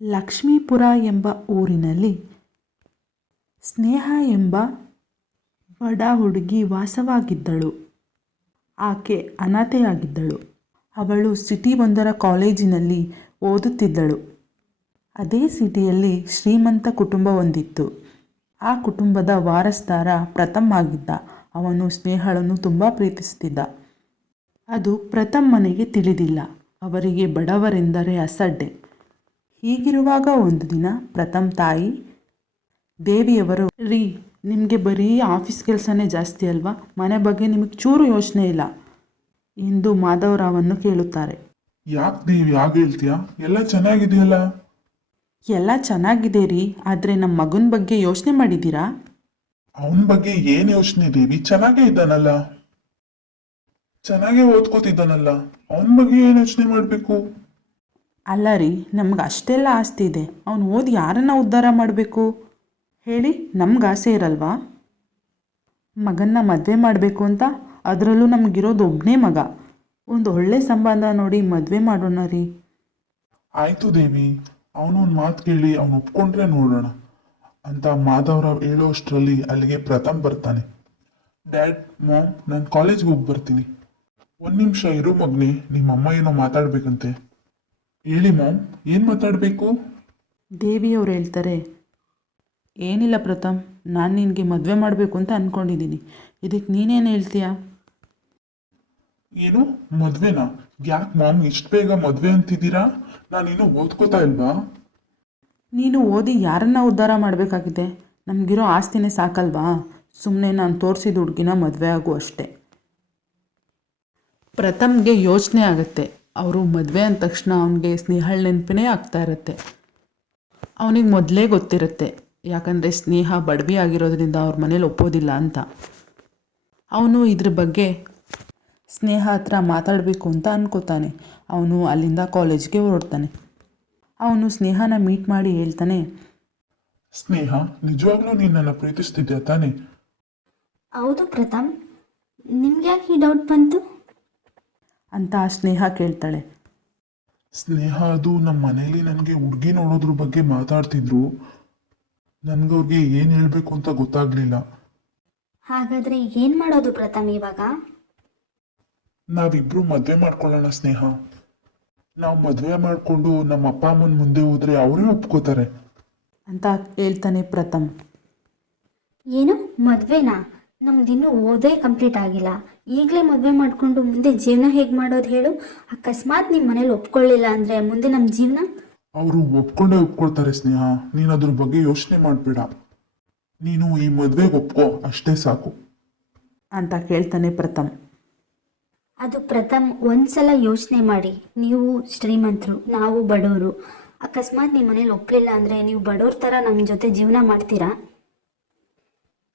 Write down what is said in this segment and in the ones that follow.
ಲಕ್ಷ್ಮೀಪುರ ಎಂಬ ಊರಿನಲ್ಲಿ ಸ್ನೇಹ ಎಂಬ ಬಡ ಹುಡುಗಿ ವಾಸವಾಗಿದ್ದಳು. ಆಕೆ ಅನಾಥೆಯಾಗಿದ್ದಳು. ಅವಳು ಸಿಟಿಯೊಂದರ ಕಾಲೇಜಿನಲ್ಲಿ ಓದುತ್ತಿದ್ದಳು. ಅದೇ ಸಿಟಿಯಲ್ಲಿ ಶ್ರೀಮಂತ ಕುಟುಂಬವೊಂದಿತ್ತು. ಆ ಕುಟುಂಬದ ವಾರಸ್ದಾರ ಪ್ರಥಮ್ ಆಗಿದ್ದ. ಅವನು ಸ್ನೇಹಳನ್ನು ತುಂಬ ಪ್ರೀತಿಸುತ್ತಿದ್ದ. ಅದು ಪ್ರಥಮ್ ಮನೆಗೆ ತಿಳಿದಿಲ್ಲ. ಅವರಿಗೆ ಬಡವರೆಂದರೆ ಅಸಡ್ಡೆ. ಹೀಗಿರುವಾಗ ಒಂದು ದಿನ ಪ್ರಥಮ್ ತಾಯಿ ದೇವಿಯವರು, ರೀ, ನಿಮಗೆ ಬರೀ ಆಫೀಸ್ ಕೆಲಸನೇ ಜಾಸ್ತಿ ಅಲ್ವಾ, ಮನೆ ಬಗ್ಗೆ ನಿಮಗೆ ಚೂರು ಯೋಚನೆ ಇಲ್ಲ ಎಂದು ಮಾಧವರಾವನ್ನು ಕೇಳುತ್ತಾರೆ. ಯಾಕೆ ದೇವಿ ಹಾಗೆ ಹೇಳ್ತೀಯಾ? ಎಲ್ಲ ಚೆನ್ನಾಗಿದೆಯಲ್ಲ. ಎಲ್ಲ ಚೆನ್ನಾಗಿದೆ ರೀ, ಆದರೆ ನಮ್ಮ ಮಗನ ಬಗ್ಗೆ ಯೋಚನೆ ಮಾಡಿದ್ದೀರಾ? ಅವನ ಬಗ್ಗೆ ಏನ್ ಯೋಚನೆ ದೇವಿ? ಚೆನ್ನಾಗೇ ಇದ್ದಾನಲ್ಲ, ಚೆನ್ನಾಗೇ ಓದ್ಕೋತಿದ್ದಾನಲ್ಲ, ಅವನ ಬಗ್ಗೆ ಏನ್ ಯೋಚನೆ ಮಾಡ್ಬೇಕು? ಅಲ್ಲ ರೀ, ನಮ್ಗೆ ಅಷ್ಟೆಲ್ಲ ಆಸ್ತಿ ಇದೆ, ಅವನು ಓದಿ ಯಾರನ್ನ ಉದ್ಧಾರ ಮಾಡಬೇಕು ಹೇಳಿ? ನಮ್ಗೆ ಆಸೆ ಇರಲ್ವಾ ಮಗನ್ನ ಮದುವೆ ಮಾಡಬೇಕು ಅಂತ? ಅದರಲ್ಲೂ ನಮಗಿರೋದು ಒಬ್ಬನೇ ಮಗ. ಒಂದು ಒಳ್ಳೆ ಸಂಬಂಧ ನೋಡಿ ಮದುವೆ ಮಾಡೋಣ ರೀ. ಆಯ್ತು ದೇವಿ, ಅವನು ಒಂದು ಮಾತು ಕೇಳಿ ಅವನು ಒಪ್ಕೊಂಡ್ರೆ ನೋಡೋಣ ಅಂತ ಮಾಧವರಾವ್ ಹೇಳೋ ಅಷ್ಟರಲ್ಲಿ ಅಲ್ಲಿಗೆ ಪ್ರಥಮ್ ಬರ್ತಾನೆ. ಡ್ಯಾಡ್, ಮಾಮ್, ನಾನು ಕಾಲೇಜ್ಗೆ ಹೋಗಿ ಬರ್ತೀನಿ. ಒಂದ್ ನಿಮಿಷ ಇರು ಮಗ್ನೆ, ನಿಮ್ಮಮ್ಮ ಏನೋ ಮಾತಾಡ್ಬೇಕಂತೆ. ಹೇಳಿ ಮಾಮ್, ಏನ್ ಮಾತಾಡ್ಬೇಕು? ದೇವಿಯವ್ರು ಹೇಳ್ತಾರೆ, ಏನಿಲ್ಲ ಪ್ರಥಮ್, ನಾನು ನಿನಗೆ ಮದುವೆ ಮಾಡಬೇಕು ಅಂತ ಅಂದ್ಕೊಂಡಿದ್ದೀನಿ. ಇದಕ್ಕೆ ನೀನೇನು ಹೇಳ್ತೀಯಾ? ಏನು ಮದ್ವೆನಾ? ಯಾಕೆ ಮಾಮ್ ಇಷ್ಟು ಬೇಗ ಮದ್ವೆ ಅಂತಿದ್ದೀರಾ? ನಾನಿನ್ನೂ ಓದ್ಕೋತಾ ಇಲ್ವಾ? ನೀನು ಓದಿ ಯಾರನ್ನ ಉದ್ಧಾರ ಮಾಡಬೇಕಾಗಿದೆ? ನಮಗಿರೋ ಆಸ್ತಿನೇ ಸಾಕಲ್ವಾ? ಸುಮ್ಮನೆ ನಾನು ತೋರಿಸಿದ ಹುಡುಗಿನ ಮದುವೆ ಆಗು ಅಷ್ಟೆ. ಪ್ರಥಮ್ಗೆ ಯೋಚನೆ ಆಗುತ್ತೆ. ಅವರು ಮದುವೆ ಅಂದ ತಕ್ಷಣ ಅವನಿಗೆ ಸ್ನೇಹಳ ನೆನಪೇ ಆಗ್ತಾ ಇರುತ್ತೆ. ಅವನಿಗೆ ಮೊದಲೇ ಗೊತ್ತಿರುತ್ತೆ, ಯಾಕಂದರೆ ಸ್ನೇಹ ಬಡವಿ ಆಗಿರೋದ್ರಿಂದ ಅವ್ರ ಮನೇಲಿ ಒಪ್ಪೋದಿಲ್ಲ ಅಂತ. ಅವನು ಇದ್ರ ಬಗ್ಗೆ ಸ್ನೇಹ ಹತ್ರ ಮಾತಾಡಬೇಕು ಅಂತ ಅನ್ಕೋತಾನೆ. ಅವನು ಅಲ್ಲಿಂದ ಕಾಲೇಜ್ಗೆ ಹೊರಡ್ತಾನೆ. ಅವನು ಸ್ನೇಹನ ಮೀಟ್ ಮಾಡಿ ಹೇಳ್ತಾನೆ, ಸ್ನೇಹ, ನಿಜವಾಗ್ಲೂ ನೀನ್ ನನ್ನ ಪ್ರೀತಿಸ್ತಿದ್ಯಾ ತಾನೆ? ಹೌದು ಪ್ರಥಮ್, ನಿಮ್ಗೆ ಯಾಕೆ ಈ ಡೌಟ್ ಬಂತು? ಅಂತ ಸ್ನೇಹ ಕೇಳ್ತಾಳೆ. ಸ್ನೇಹ, ಅದು ನಮ್ಮ ಮನೇಲಿ ನನಗೆ ಹುಡುಗಿ ನೋಡೋದ್ರ ಬಗ್ಗೆ ಮಾತಾಡ್ತಿದ್ರು. ನನ್ಗವ್ರಿಗೆ ಏನ್ ಹೇಳ್ಬೇಕು ಅಂತ ಗೊತ್ತಾಗ್ಲಿಲ್ಲ. ಹಾಗಾದ್ರೆ ಏನ್ ಮಾಡೋದು ಪ್ರಥಮ್ ಇವಾಗ? ನಾವಿಬ್ರು ಮದ್ವೆ ಮಾಡ್ಕೊಳ್ಳೋಣ ಸ್ನೇಹ. ನಾವು ಮದ್ವೆ ಮಾಡ್ಕೊಂಡು ನಮ್ಮ ಅಪ್ಪ ಅಮ್ಮನ ಮುಂದೆ ಹೋದ್ರೆ ಅವರೇ ಒಪ್ಕೋತಾರೆ. ಅಂತ ಹೇಳ್ತಾನೆ ಪ್ರಥಮ್. ಏನು ಮದ್ವೆನಾ? ನಮ್ದಿನ್ನೂ ಓದೇ ಕಂಪ್ಲೀಟ್ ಆಗಿಲ್ಲ, ಈಗಲೇ ಮದುವೆ ಮಾಡಿಕೊಂಡು ಮುಂದೆ ಜೀವನ ಹೇಗೆ ಮಾಡೋದು ಹೇಳು? ಅಕಸ್ಮಾತ್ ನಿಮ್ಮ ಮನೇಲಿ ಒಪ್ಕೊಳ್ಳಿಲ್ಲ ಅಂದರೆ ಮುಂದೆ ನಮ್ಮ ಜೀವನ? ಅವರು ಒಪ್ಕೊಂಡೇ ಒಪ್ಕೊಳ್ತಾರೆ ಸ್ನೇಹ, ನೀನು ಅದ್ರ ಬಗ್ಗೆ ಯೋಚನೆ ಮಾಡಬೇಡ. ನೀನು ಈ ಮದ್ವೆಗೆ ಒಪ್ಕೋ ಅಷ್ಟೇ ಸಾಕು ಅಂತ ಕೇಳ್ತಾನೆ ಪ್ರಥಮ್. ಅದು ಪ್ರಥಮ್, ಒಂದ್ಸಲ ಯೋಚನೆ ಮಾಡಿ. ನೀವು ಶ್ರೀಮಂತರು, ನಾವು ಬಡವರು. ಅಕಸ್ಮಾತ್ ನಿಮ್ಮ ಮನೇಲಿ ಒಪ್ಪಲಿಲ್ಲ ಅಂದರೆ ನೀವು ಬಡವ್ರ ಥರ ನಮ್ಮ ಜೊತೆ ಜೀವನ ಮಾಡ್ತೀರಾ?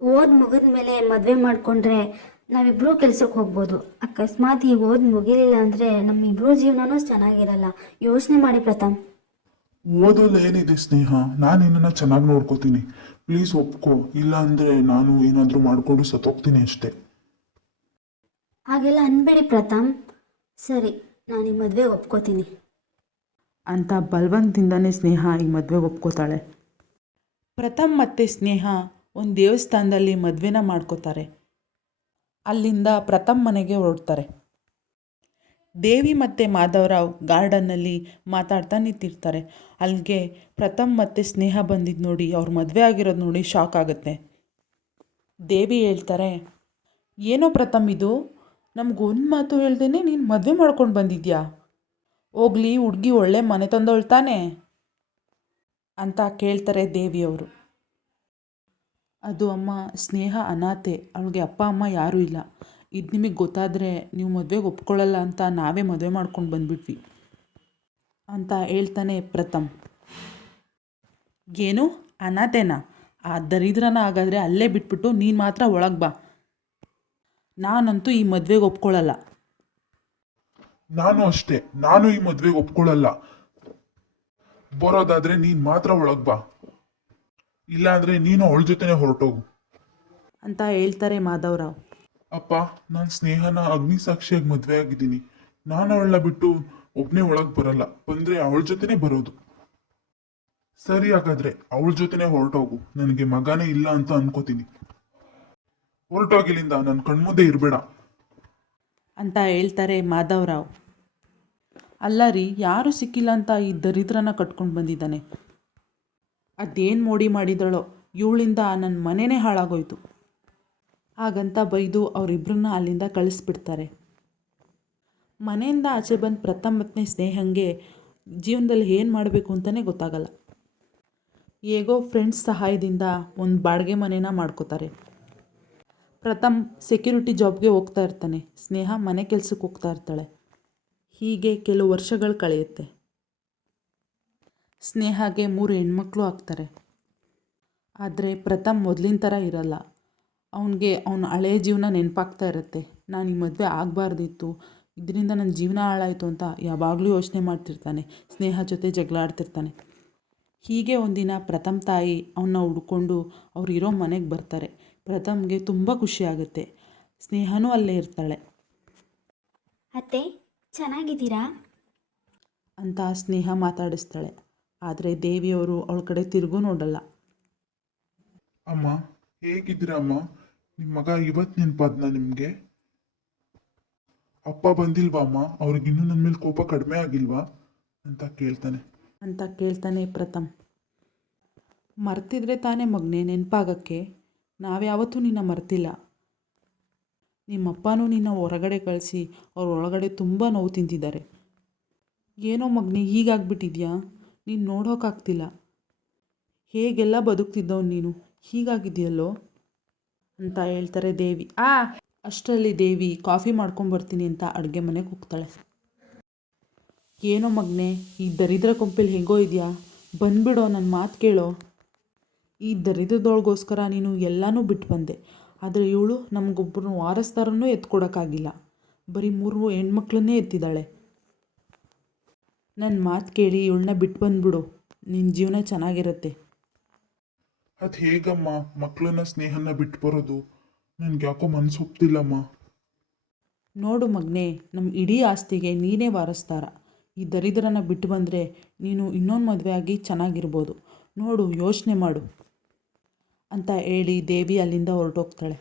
ಓದ್ ಮುಗಿದ ಮೇಲೆ ಮದುವೆ ಮಾಡಿಕೊಂಡ್ರೆ ನಾವಿಬ್ಬರೂ ಕೆಲ್ಸಕ್ಕೆ ಹೋಗ್ಬೋದು. ಅಕಸ್ಮಾತ್ ಈಗ ಓದ್ ಮುಗಿಲಿಲ್ಲ ಅಂದರೆ ನಮ್ಮಿಬ್ಬರೂ ಜೀವನನೂ ಚೆನ್ನಾಗಿರಲ್ಲ. ಯೋಚನೆ ಮಾಡಿ ಪ್ರಥಮ್. ಓದೋಲ್ಲ ಏನಿದೆ ಸ್ನೇಹ, ನಾನು ನಿನ್ನನ್ನು ಚೆನ್ನಾಗಿ ನೋಡ್ಕೋತೀನಿ. ಪ್ಲೀಸ್ ಒಪ್ಕೋ, ಇಲ್ಲ ಅಂದ್ರೆ ನಾನು ಏನಾದರೂ ಮಾಡ್ಕೊಂಡು ಸತ್ತೋಗ್ತೀನಿ ಅಷ್ಟೇ. ಹಾಗೆಲ್ಲ ಅನ್ಬೇಡಿ ಪ್ರಥಮ್. ಸರಿ, ನಾನು ಈ ಮದುವೆ ಒಪ್ಕೋತೀನಿ ಅಂತ ಬಲವಂತದಿಂದನೇ ಸ್ನೇಹ ಈ ಮದುವೆಗೆ ಒಪ್ಕೋತಾಳೆ. ಪ್ರಥಮ್ ಮತ್ತು ಸ್ನೇಹ ಒಂದು ದೇವಸ್ಥಾನದಲ್ಲಿ ಮದುವೆನ ಮಾಡ್ಕೋತಾರೆ. ಅಲ್ಲಿಂದ ಪ್ರಥಮ್ ಮನೆಗೆ ಹೊರಡ್ತಾರೆ. ದೇವಿ ಮತ್ತು ಮಾಧವರಾವ್ ಗಾರ್ಡನ್ನಲ್ಲಿ ಮಾತಾಡ್ತಾ ನಿಂತಿರ್ತಾರೆ. ಅಲ್ಲಿಗೆ ಪ್ರಥಮ್ ಮತ್ತು ಸ್ನೇಹ ಬಂದಿದ್ದು ನೋಡಿ, ಅವ್ರ ಮದುವೆ ಆಗಿರೋದು ನೋಡಿ ಶಾಕ್ ಆಗುತ್ತೆ. ದೇವಿ ಹೇಳ್ತಾರೆ, ಏನೋ ಪ್ರಥಮ್ ಇದು, ನಮಗೊಂದು ಮಾತು ಹೇಳ್ದೇನೆ ನೀನು ಮದುವೆ ಮಾಡ್ಕೊಂಡು ಬಂದಿದ್ಯಾ? ಹೋಗ್ಲಿ, ಹುಡುಗಿ ಒಳ್ಳೆ ಮನೆ ತಂದವಳು ತಾನೆ ಅಂತ ಕೇಳ್ತಾರೆ ದೇವಿಯವರು. ಅದು ಅಮ್ಮ, ಸ್ನೇಹ ಅನಾಥೆ, ಅವಳಿಗೆ ಅಪ್ಪ ಅಮ್ಮ ಯಾರೂ ಇಲ್ಲ. ಇದು ನಿಮಗೆ ಗೊತ್ತಾದರೆ ನೀವು ಮದುವೆಗೆ ಒಪ್ಕೊಳ್ಳಲ್ಲ ಅಂತ ನಾವೇ ಮದುವೆ ಮಾಡ್ಕೊಂಡು ಬಂದ್ಬಿಟ್ವಿ ಅಂತ ಹೇಳ್ತಾನೆ ಪ್ರಥಮ್. ಏನು ಅನಾಥೆನಾ? ಆ ದರಿದ್ರನ ಹಾಗಾದರೆ ಅಲ್ಲೇ ಬಿಟ್ಬಿಟ್ಟು ನೀನು ಮಾತ್ರ ಒಳಗೆ ಬಾ. ನಾನಂತೂ ಈ ಮದುವೆಗೆ ಒಪ್ಕೊಳ್ಳಲ್ಲ. ನಾನು ಅಷ್ಟೇ, ನಾನು ಈ ಮದ್ವೆಗೆ ಒಪ್ಕೊಳ್ಳಲ್ಲ. ಬರೋದಾದ್ರೆ ನೀನ್ ಮಾತ್ರ ಒಳಗ್ ಬಾ, ಇಲ್ಲ ಅಂದ್ರೆ ನೀನು ಅವಳ ಜೊತೆನೆ ಹೊರಟೋಗು ಅಂತ ಹೇಳ್ತಾರೆ ಮಾಧವರಾವ್. ಅಪ್ಪ, ನಾನು ಸ್ನೇಹನ ಅಗ್ನಿ ಸಾಕ್ಷಿಯಾಗಿ ಮದ್ವೆ ಆಗಿದ್ದೀನಿ. ನಾನು ಅವಳನ್ನ ಬಿಟ್ಟು ಒಬ್ನೇ ಒಳಗ್ ಬರಲ್ಲ. ಬಂದ್ರೆ ಅವಳ ಜೊತೆನೆ ಬರೋದು. ಸರಿ ಹಾಗಾದ್ರೆ ಅವಳ ಜೊತೆನೆ ಹೊರಟೋಗು. ನನಗೆ ಮಗನೇ ಇಲ್ಲ ಅಂತ ಅನ್ಕೋತೀನಿ. ಹೊರಟೋಗಿಲ್ಲಿಂದ, ನನ್ನ ಕಣ್ಮುಂದೆ ಇರಬೇಡ. ಅಂತ ಹೇಳ್ತಾರೆ ಮಾಧವರಾವ್. ಅಲ್ಲ ರೀ, ಯಾರೂ ಸಿಕ್ಕಿಲ್ಲ ಅಂತ ಈ ದರಿದ್ರನ ಕಟ್ಕೊಂಡು ಬಂದಿದ್ದಾನೆ. ಅದೇನು ಮೋಡಿ ಮಾಡಿದಳೋ, ಇವಳಿಂದ ನನ್ನ ಮನೆಯೇ ಹಾಳಾಗೋಯ್ತು. ಹಾಗಂತ ಬೈದು ಅವರಿಬ್ಬರನ್ನ ಅಲ್ಲಿಂದ ಕಳಿಸ್ಬಿಡ್ತಾರೆ. ಮನೆಯಿಂದ ಆಚೆ ಬಂದು ಪ್ರಥಮ್ ಮತ್ತು ಸ್ನೇಹಂಗೆ ಜೀವನದಲ್ಲಿ ಏನು ಮಾಡಬೇಕು ಅಂತಲೇ ಗೊತ್ತಾಗಲ್ಲ. ಹೇಗೋ ಫ್ರೆಂಡ್ಸ್ ಸಹಾಯದಿಂದ ಒಂದು ಬಾಡಿಗೆ ಮನೇನ ಮಾಡ್ಕೋತಾರೆ. ಪ್ರಥಮ್ ಸೆಕ್ಯೂರಿಟಿ ಜಾಬ್ಗೆ ಹೋಗ್ತಾ ಇರ್ತಾನೆ, ಸ್ನೇಹ ಮನೆ ಕೆಲಸಕ್ಕೆ ಹೋಗ್ತಾ ಇರ್ತಾಳೆ. ಹೀಗೆ ಕೆಲವು ವರ್ಷಗಳು ಕಳೆಯುತ್ತೆ. ಸ್ನೇಹಗೆ 3 ಹೆಣ್ಮಕ್ಳು ಆಗ್ತಾರೆ. ಆದರೆ ಪ್ರಥಮ್ ಮೊದಲಿನ ಥರ ಇರಲ್ಲ. ಅವನಿಗೆ ಅವನ ಹಳೆಯ ಜೀವನ ನೆನಪಾಗ್ತಾ ಇರುತ್ತೆ. ನಾನು ಈ ಮದುವೆ ಆಗಬಾರ್ದಿತ್ತು, ಇದರಿಂದ ನನ್ನ ಜೀವನ ಹಾಳಾಯಿತು ಅಂತ ಯಾವಾಗಲೂ ಯೋಚನೆ ಮಾಡ್ತಿರ್ತಾನೆ. ಸ್ನೇಹ ಜೊತೆ ಜಗಳ ಆಡ್ತಿರ್ತಾನೆ. ಹೀಗೆ ಒಂದಿನ ಪ್ರಥಮ್ ತಾಯಿ ಅವನ್ನ ಹುಡ್ಕೊಂಡು ಅವ್ರು ಇರೋ ಮನೆಗೆ ಬರ್ತಾರೆ. ಪ್ರಥಮ್ಗೆ ತುಂಬ ಖುಷಿ ಆಗುತ್ತೆ. ಸ್ನೇಹನೂ ಅಲ್ಲೇ ಇರ್ತಾಳೆ. ಅತ್ತೆ, ಚೆನ್ನಾಗಿದ್ದೀರಾ? ಅಂತ ಸ್ನೇಹ ಮಾತಾಡಿಸ್ತಾಳೆ. ಆದರೆ ದೇವಿಯವರು ಅವಳ ಕಡೆ ತಿರುಗೂ ನೋಡಲ್ಲ. ಅಮ್ಮ, ಹೇಗಿದ್ದೀರಾ ಅಮ್ಮ? ನಿಮ್ಮ ಮಗ ಇವತ್ತು ನೆನಪಾದ್ನ ನಿಮಗೆ? ಅಪ್ಪ ಬಂದಿಲ್ವಾ ಅಮ್ಮ? ಅವ್ರಿಗಿನ್ನೂ ನನ್ನ ಮೇಲೆ ಕೋಪ ಕಡಿಮೆ ಆಗಿಲ್ವಾ ಅಂತ ಕೇಳ್ತಾನೆ ಪ್ರಥಮ್. ಮರ್ತಿದ್ರೆ ತಾನೇ ಮಗನೇ ನೆನಪಾಗಕ್ಕೆ. ನಾವ್ಯಾವತ್ತೂ ನಿನ್ನ ಮರ್ತಿಲ್ಲ. ನಿಮ್ಮಪ್ಪನೂ ನಿನ್ನ ಹೊರಗಡೆ ಕಳಿಸಿ ಅವ್ರ ಒಳಗಡೆ ತುಂಬ ನೋವು ತಿಂತಿದ್ದಾರೆ. ಏನೋ ಮಗನೇ ಹೀಗಾಗ್ಬಿಟ್ಟಿದ್ಯಾ? ನೀನು ನೋಡೋಕ್ಕಾಗ್ತಿಲ್ಲ. ಹೇಗೆಲ್ಲ ಬದುಕ್ತಿದ್ದವನು ನೀನು, ಹೀಗಾಗಿದೆಯಲ್ಲೋ ಅಂತ ಹೇಳ್ತಾರೆ ದೇವಿ. ಅಷ್ಟರಲ್ಲಿ ದೇವಿ ಕಾಫಿ ಮಾಡ್ಕೊಂಬರ್ತೀನಿ ಅಂತ ಅಡುಗೆ ಮನೆಗೆ ಹೋಗ್ತಾಳೆ. ಏನೋ ಮಗನೇ, ಈ ದರಿದ್ರ ಕೊಂಪೆಲಿ ಹೆಂಗೋ ಇದೆಯಾ? ಬಂದ್ಬಿಡೋ, ನನ್ನ ಮಾತು ಕೇಳೋ. ಈ ದರಿದ್ರದೊಳಗೋಸ್ಕರ ನೀನು ಎಲ್ಲನೂ ಬಿಟ್ಟು ಬಂದೆ. ಆದರೆ ಇವಳು ನಮಗೊಬ್ಬರನ್ನು ವಾರಸ್ದಾರನ್ನೂ ಎತ್ಕೊಡೋಕ್ಕಾಗಿಲ್ಲ. ಬರೀ 3 ಹೆಣ್ಮಕ್ಳನ್ನೇ ಎತ್ತಿದ್ದಾಳೆ. ನನ್ನ ಮಾತು ಕೇಳಿ ಇವಳನ್ನ ಬಿಟ್ಟು ಬಂದ್ಬಿಡು, ನಿನ್ನ ಜೀವನ ಚೆನ್ನಾಗಿರುತ್ತೆ. ಅದು ಹೇಗಮ್ಮ ಮಕ್ಕಳನ್ನ ಸ್ನೇಹನ ಬಿಟ್ಟು ಬರೋದು? ನನ್ಗೆ ಯಾಕೋ ಮನಸ್ಸು ಒಪ್ತಿಲ್ಲಮ್ಮ. ನೋಡು ಮಗನೇ, ನಮ್ಮ ಇಡೀ ಆಸ್ತಿಗೆ ನೀನೇ ವಾರಸ್ದಾರ. ಈ ದರಿದ್ರನ ಬಿಟ್ಟು ಬಂದರೆ ನೀನು ಇನ್ನೊಂದು ಮದುವೆ ಆಗಿ ಚೆನ್ನಾಗಿರ್ಬೋದು. ನೋಡು, ಯೋಚನೆ ಮಾಡು ಅಂತ ಹೇಳಿ ದೇವಿ ಅಲ್ಲಿಂದ ಹೊರಟೋಗ್ತಾಳೆ.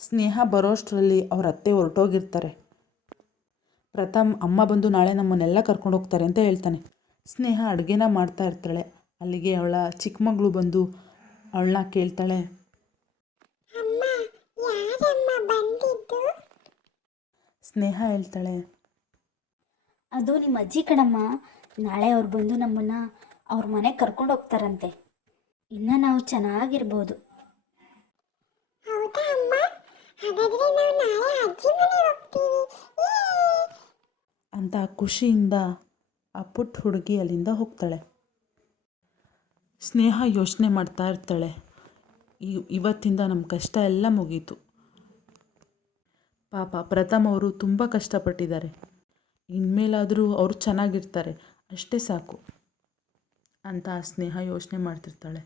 ಸ್ನೇಹ ಬರೋಷ್ಟರಲ್ಲಿ ಅವ್ರ ಅತ್ತೆ ಹೊರಟೋಗಿರ್ತಾರೆ. ಪ್ರಥಮ್ ಅಮ್ಮ ಬಂದು ನಾಳೆ ನಮ್ಮನ್ನೆಲ್ಲ ಕರ್ಕೊಂಡು ಹೋಗ್ತಾರೆ ಅಂತ ಹೇಳ್ತಾನೆ. ಸ್ನೇಹ ಅಡುಗೆನ ಮಾಡ್ತಾ ಇರ್ತಾಳೆ. ಅಲ್ಲಿಗೆ ಅವಳ ಚಿಕ್ಕ ಮಗಳು ಬಂದು ಅವಳನ್ನ ಕೇಳ್ತಾಳೆ, ಸ್ನೇಹ ಹೇಳ್ತಾಳೆ, ಅದು ನಿಮ್ಮ ಅಜ್ಜಿ ಕಣಮ್ಮ. ನಾಳೆ ಅವ್ರು ಬಂದು ನಮ್ಮನ್ನು ಅವ್ರ ಮನೆಗೆ ಕರ್ಕೊಂಡು ಹೋಗ್ತಾರಂತೆ. ಇನ್ನು ನಾವು ಚೆನ್ನಾಗಿರ್ಬೋದು. ಅಂತ ಖುಷಿಯಿಂದ ಆ ಪುಟ್ಟ ಹುಡುಗಿ ಅಲ್ಲಿಂದ ಹೋಗ್ತಾಳೆ. ಸ್ನೇಹ ಯೋಚನೆ ಮಾಡ್ತಾ ಇರ್ತಾಳೆ, ಇವತ್ತಿಂದ ನಮ್ಮ ಕಷ್ಟ ಎಲ್ಲ ಮುಗೀತು. ಪಾಪ ಪ್ರಥಮ್ ಅವರು ತುಂಬ ಕಷ್ಟಪಟ್ಟಿದ್ದಾರೆ. ಇನ್ಮೇಲಾದರೂ ಅವರು ಚೆನ್ನಾಗಿರ್ತಾರೆ, ಅಷ್ಟೇ ಸಾಕು ಅಂತ ಸ್ನೇಹ ಯೋಚನೆ ಮಾಡ್ತಿರ್ತಾಳೆ.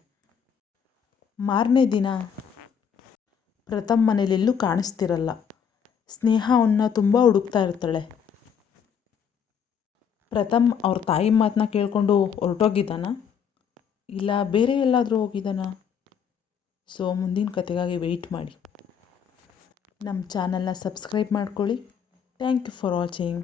ಮಾರನೇ ದಿನ ಪ್ರಥಮ್ ಮನೇಲೆಲ್ಲೂ ಕಾಣಿಸ್ತಿರಲ್ಲ. ಸ್ನೇಹ ಅವನ್ನ ತುಂಬ ಹುಡುಕ್ತಾ ಇರ್ತಾಳೆ. ಪ್ರಥಮ್ ಅವ್ರ ತಾಯಿ ಮಾತನ್ನ ಕೇಳಿಕೊಂಡು ಹೊರಟೋಗಿದ್ದಾನ, ಇಲ್ಲ ಬೇರೆ ಎಲ್ಲಾದರೂ ಹೋಗಿದ್ದಾನ? ಸೊ ಮುಂದಿನ ಕತೆಗಾಗಿ ವೆಯ್ಟ್ ಮಾಡಿ. ನಮ್ಮ ಚಾನಲ್ನ ಸಬ್ಸ್ಕ್ರೈಬ್ ಮಾಡ್ಕೊಳ್ಳಿ. Thank you for watching.